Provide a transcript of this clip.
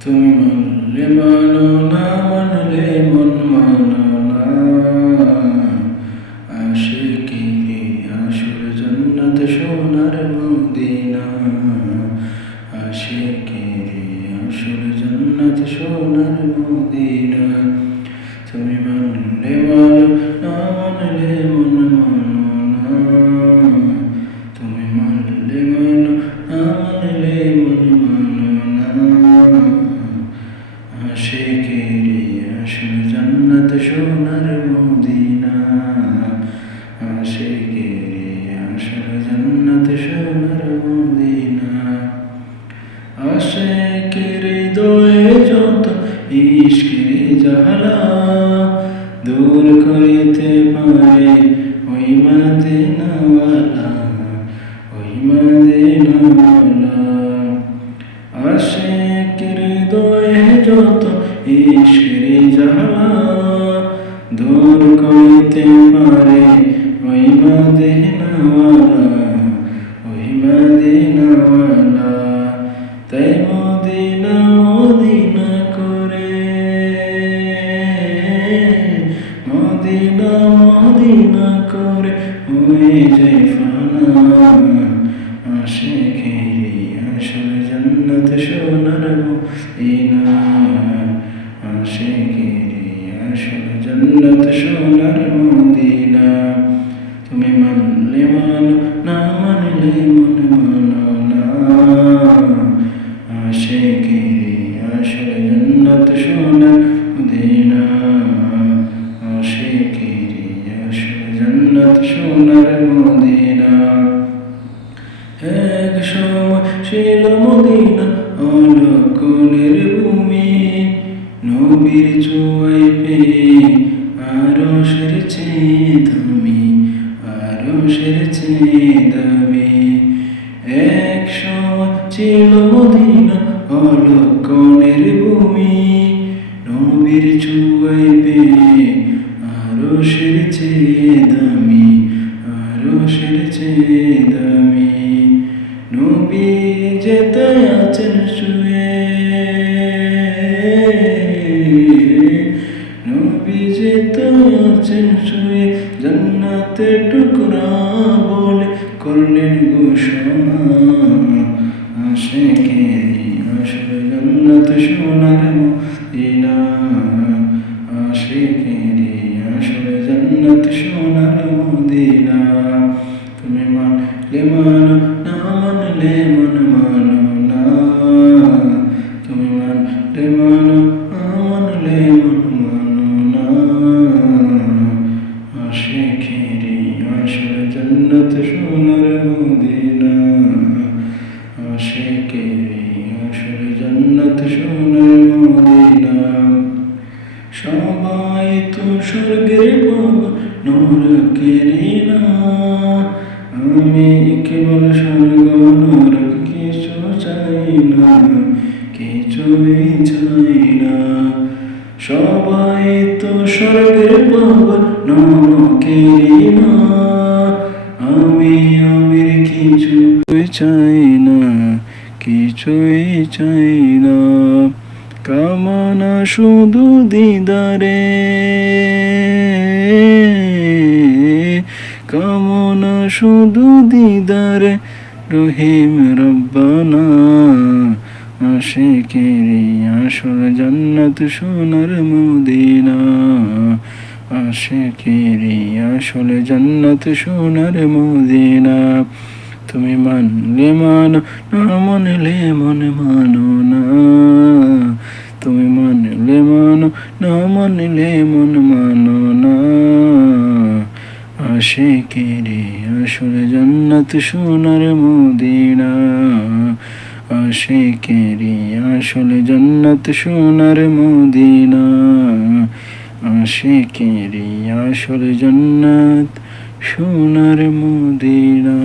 তুমি মানলে মানো না মানলে মন মানো না আশিকিরে আসল জান্নাত সোনার মদিনা আশিকিরে আসল জান্নাত সোনার মদিনা তুমি মানলে মানো না মানলে মন মানো না তুমি মানলে মানো না মানলে মন মানো না আশিকিরে আসল জান্নাত সোনার মদিনা আশিকিরে আসল জান্নাত সোনার মদিনা আশিকের হৃদয়ে যত ইশকের জ্বালা দূর করিতে পারে ওই মদিনাওয়ালা ওই মদিনাওয়ালা আশিকের হৃদয়ে যত ইশকের জ্বালা দূর করিতে পারে ওই মদিনাওয়ালা ওই মদিনাওয়ালা তাই মদিনা মদিনা করে মদিনা মদিনা করে ওই যে ফানা আশিকিরে আসল জান্নাত সোনার মদিনা আশিকিরে আসল জান্নাত সোনার মদিনা তুমি মানলে মানো না মানলে মন মানো না আশিকিরে আসল জান্নাত সোনার মদিনা আশিকিরে আসল জান্নাত সোনার মদিনা এক সময় ছিল মদিনা অলকনের ভূমি নবীর ছোঁয়ায় পেয়ে আরো সেরেছে দামি আরো সেরেছে দামি এক সময় ছিল মদিনা অলকনের ভূমি নবীর ছোঁয়ায় পেয়ে আরো সেরেছে দামি আরো সেরেছে দামি নবী যেতে আছেন শুয়ে নবী যেতে আছেন শুয়ে জান্নাতে টুকরা বলে করলেন ঘোষণা আশিকিরে আসল জান্নাত সোনার মদিনা আশিকিরে আসল জান্নাত সোনার মদিনা তুমি মানলে মানো না মানলে মন মানো না তুমি মানলে মানো না মানলে মন মানো না আশিকিরে আসল জান্নাত সোনার মদিনা আশিকিরে আসল জান্নাত সোনার মদিনা সবাই তো স্বর্গের বাবা নরকের না আমি কেবল স্বর্গ নরক কিছু চাই না কিছুই চাই না সবাই তো স্বর্গের বাবা নরকের না আমি আমির কিছুই চাই না কিছুই চাই না কামনা শুধু দিদারে কামনা শুধু দিদারে রহিম রব্বানা আশিকিরে আসল জান্নাত সোনার মদিনা আশিকিরে আসল জান্নাত সোনার মদিনা তুমি মানলে মানো না মানলে মন মানো না তুমি মানলে মানো না মানলে মন মানো না আশিকিরে আসল জান্নাত সোনার মদিনা আশিকিরে আসল জান্নাত সোনার মদিনা আশিকিরে আসল জান্নাত সোনার মদিনা।